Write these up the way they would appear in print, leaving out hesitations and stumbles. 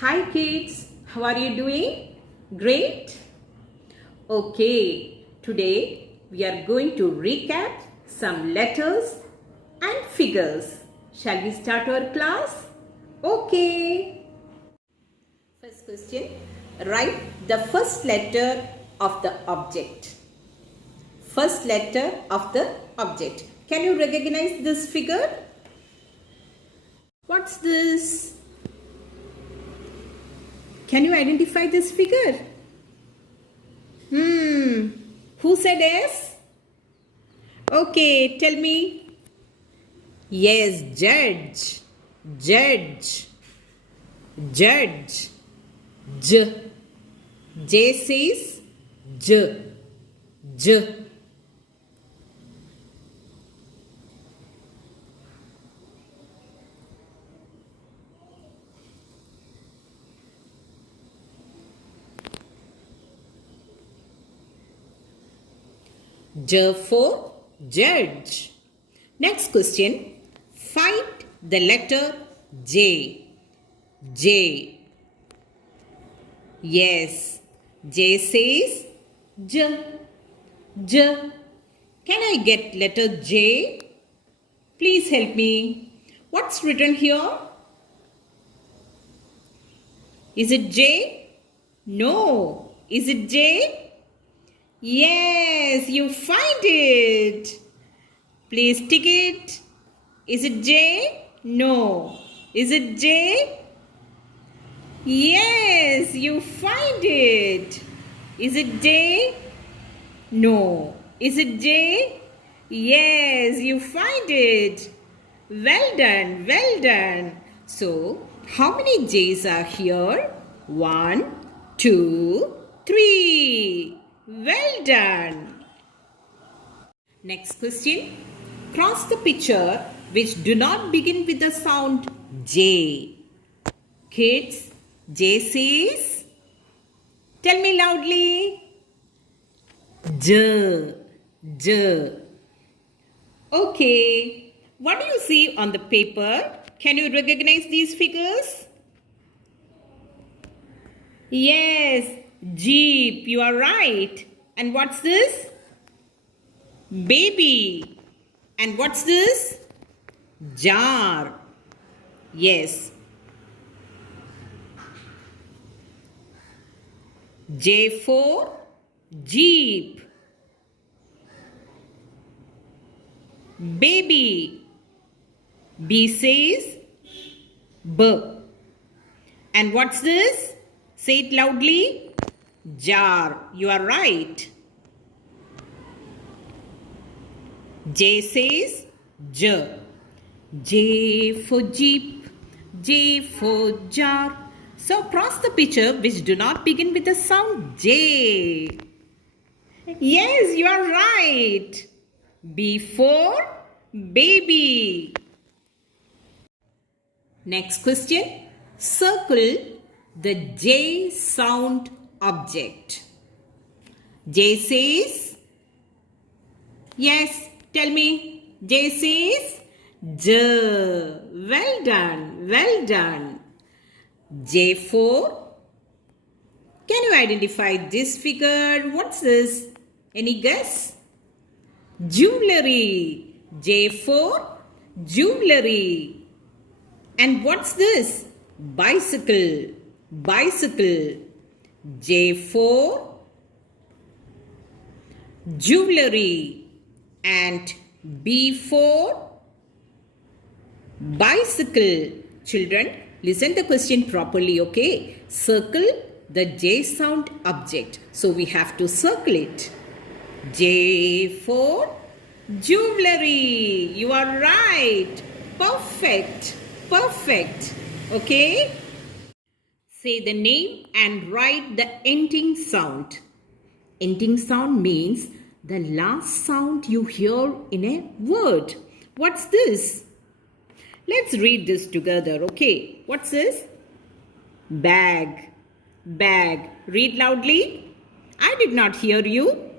Hi kids, how are you doing? Great? Okay, today we are going to recap some letters and figures. Shall we start our class? Okay. First question, write the first letter of the object. First letter of the object. Can you recognize this figure? What's this? Can you identify this figure? Who said yes? Okay, tell me. Yes, judge. Judge. Judge. J. J says J. J. J for judge. Next question. Find the letter J. J. Yes. J says J. J. Can I get letter J? Please help me. What's written here? Is it J? No. Is it J? Yes, you find it. Please tick it. Is it J? No. Is it J? Yes, you find it. Is it J? No. Is it J? Yes, you find it. Well done, well done. So, how many J's are here? 1, 2, 3. Well done. Next question. Cross the picture which do not begin with the sound J. Kids, J says, tell me loudly. J. J. Okay. What do you see on the paper? Can you recognize these figures? Yes. Jeep, you are right. And what's this? Baby. And what's this? Jar. Yes. J for Jeep. Baby. B says B. And what's this? Say it loudly. Jar. You are right. J says J. J for Jeep. J for jar. So cross the picture which do not begin with the sound J. Yes, you are right. B for baby. Next question. Circle the J sound object. J says, yes, tell me. J says J. Well done, well done. J for, can you identify this figure? What's this? Any guess? Jewelry. J for jewelry. And what's this? Bicycle. Bicycle. J for jewelry. And B for bicycle. Children, listen the question properly, okay? Circle the J sound object. So we have to circle it. J for jewelry. You are right. Perfect. Perfect. Okay? Say the name and write the ending sound. Ending sound means the last sound you hear in a word. What's this? Let's read this together, okay? What's this? Bag. Bag. Read loudly. I did not hear you.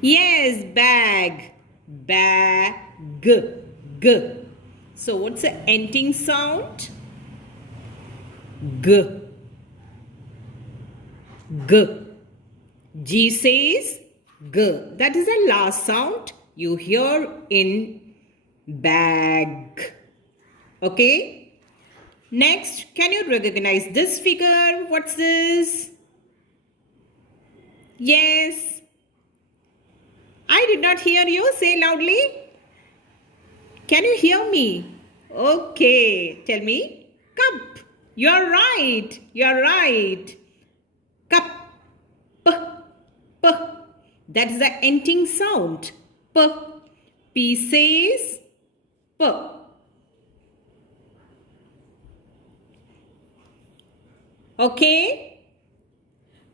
Yes, bag. Bag. G. So what's the ending sound? G. G. G says G. That is the last sound you hear in bag. Okay. Next, can you recognize this figure? What's this? Yes. I did not hear you. Say loudly. Can you hear me? Okay. Tell me. Cup. You're right. You're right. Cup. P. P. That is the ending sound. P. P says P. Okay.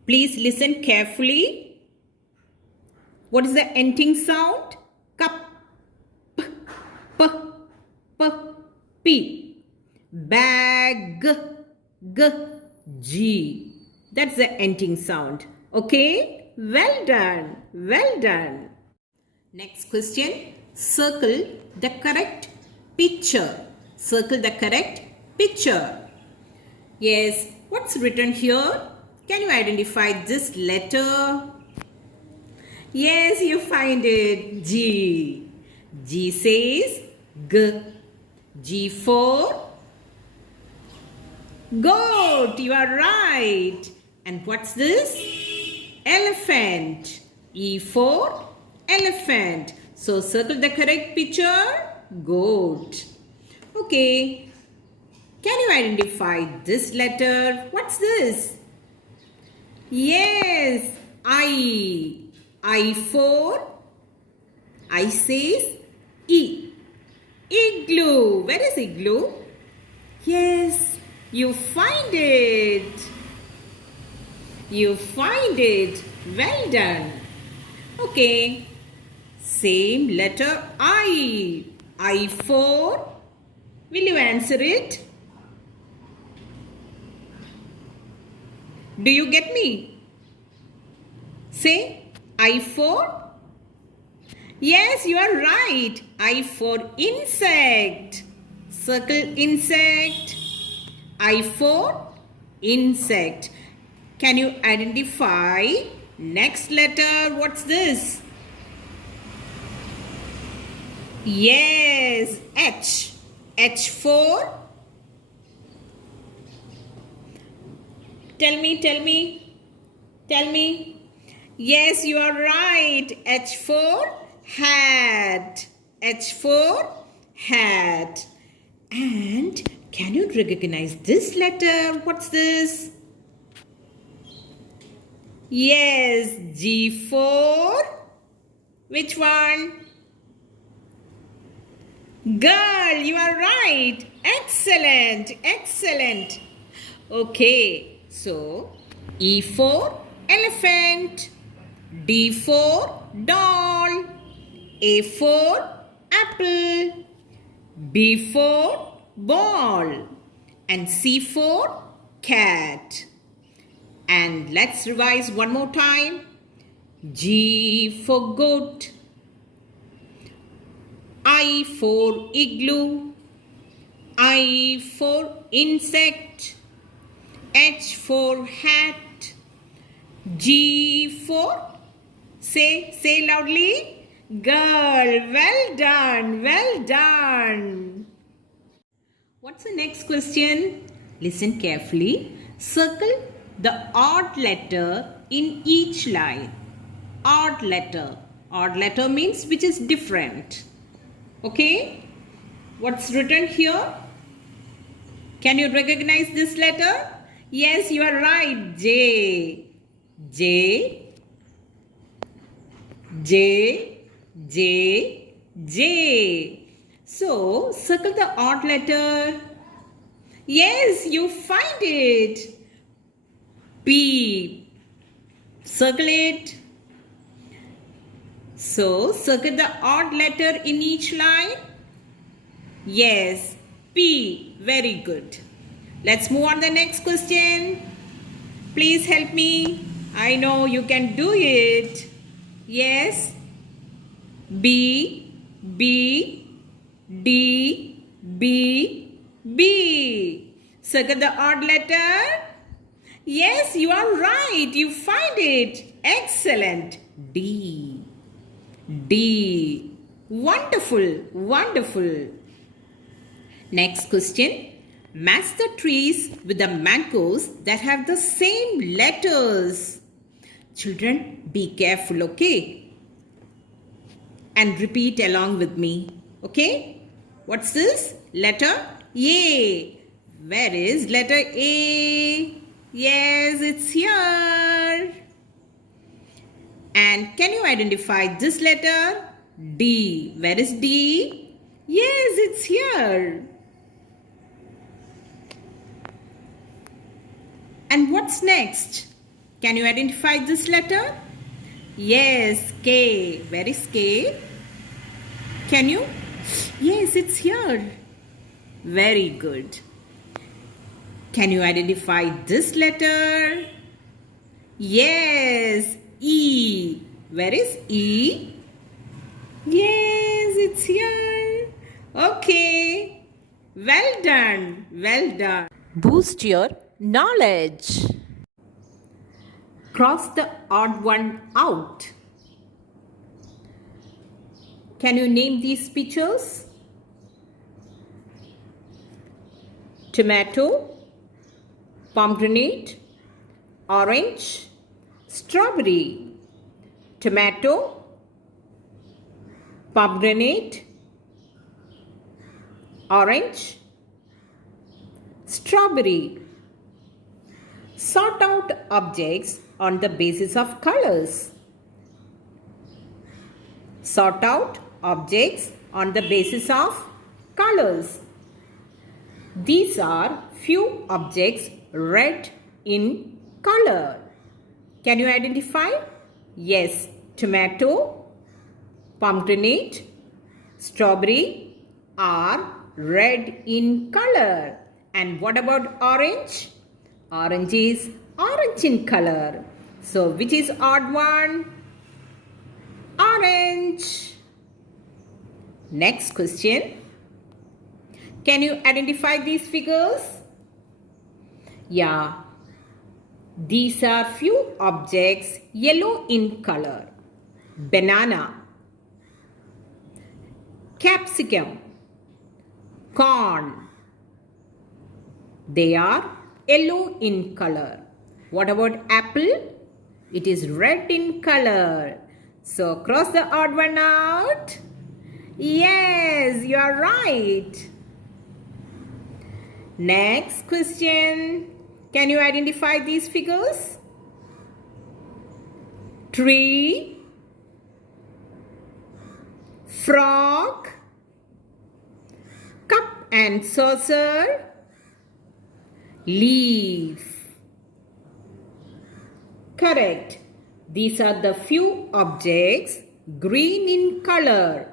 Please listen carefully. What is the ending sound? Cup. P. P. P. P. Bag. G. G. That's the ending sound. Okay. Well done. Well done. Next question. Circle the correct picture. Circle the correct picture. Yes. What's written here? Can you identify this letter? Yes, you find it. G. G says G. G for goat. You are right. And what's this? Elephant. E for elephant. So circle the correct picture. Goat. Okay. Can you identify this letter? What's this? Yes, I. I for I says E. Igloo. Where is igloo? Yes, you find it. You find it. Well done. Okay. Same letter I. I for. Will you answer it? Do you get me? Say I for. Yes, you are right. I for insect. Circle insect. I for insect. Can you identify next letter? What's this? Yes, H. H for. Tell me, tell me, tell me. Yes, you are right. H for hat. H for hat. And can you recognize this letter? What's this? Yes, G for which one? Girl, you are right. Excellent, excellent. Okay. So, E for elephant, D for doll, A for apple, B for ball, and C for cat. And let's revise one more time. G for goat, I for igloo, I for insect, H for hat, G for, say loudly, girl. Well done, well done. What's the next question? Listen carefully. Circle the odd letter in each line. Odd letter. Odd letter means which is different. Okay? What's written here? Can you recognize this letter? Yes, you are right. J. J. J. J. J. So, circle the odd letter. Yes, you find it. P. Circle it. So, circle the odd letter in each line. Yes, P. Very good. Let's move on to the next question. Please help me. I know you can do it. Yes. B, B, D, B, B. Circle the odd letter. Yes, you are right. You find it. Excellent. D. D. Wonderful. Wonderful. Next question. Match the trees with the mangoes that have the same letters. Children, be careful, okay? And repeat along with me, okay? What's this? Letter A. Where is letter A? Yes, it's here. And can you identify this letter? D. Where is D? Yes, it's here. And what's next? Can you identify this letter? Yes, K. Where is K? Can you? Yes, it's here. Very good. Can you identify this letter? Yes, E. Where is E? Yes, it's here. Okay. Well done. Well done. Boost your knowledge. Cross the odd one out. Can you name these pictures? Tomato, pomegranate, orange, strawberry. Tomato, pomegranate, orange, strawberry. Sort out objects on the basis of colors. Sort out objects on the basis of colors. These are few objects red in color. Can you identify? Yes, tomato, pomegranate, strawberry are red in color. And what about orange? Orange is orange in color. So which is odd one? Orange. Next question. Can you identify these figures? Yeah. These are few objects yellow in color. Banana, capsicum, corn. They are yellow in color. What about apple? It is red in color. So cross the odd one out. Yes, you are right. Next question. Can you identify these figures? Tree, frog, cup and saucer, leaf. Correct. These are the few objects green in color.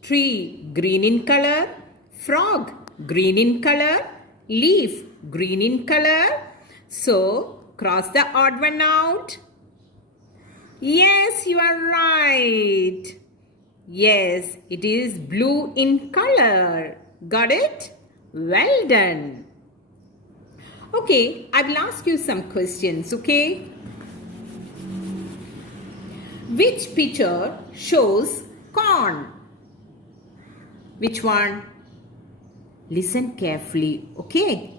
Tree, green in color. Frog, green in color. Leaf, green in color. So, cross the odd one out. Yes, you are right. Yes, it is blue in color. Got it? Well done. Okay, I will ask you some questions, okay? Which picture shows corn? Which one? Listen carefully, okay?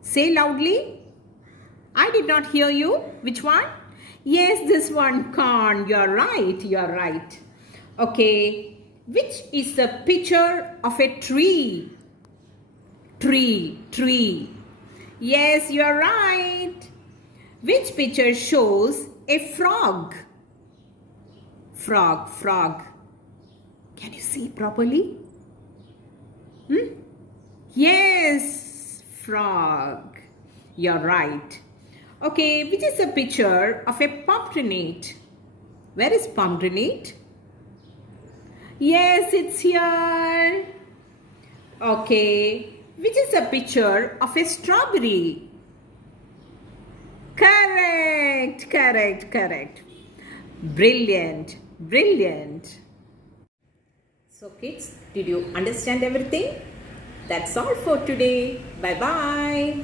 Say loudly. I did not hear you. Which one? Yes, this one, corn. You are right. You are right. Okay. Which is the picture of a tree? Tree. Yes, you are right. Which picture shows a frog? Frog. Can you see properly? Yes, frog. You're right. Okay, which is a picture of a pomegranate? Where is pomegranate? Yes, it's here. Okay, which is a picture of a strawberry? Correct. Brilliant. So kids, did you understand everything? That's all for today. Bye bye.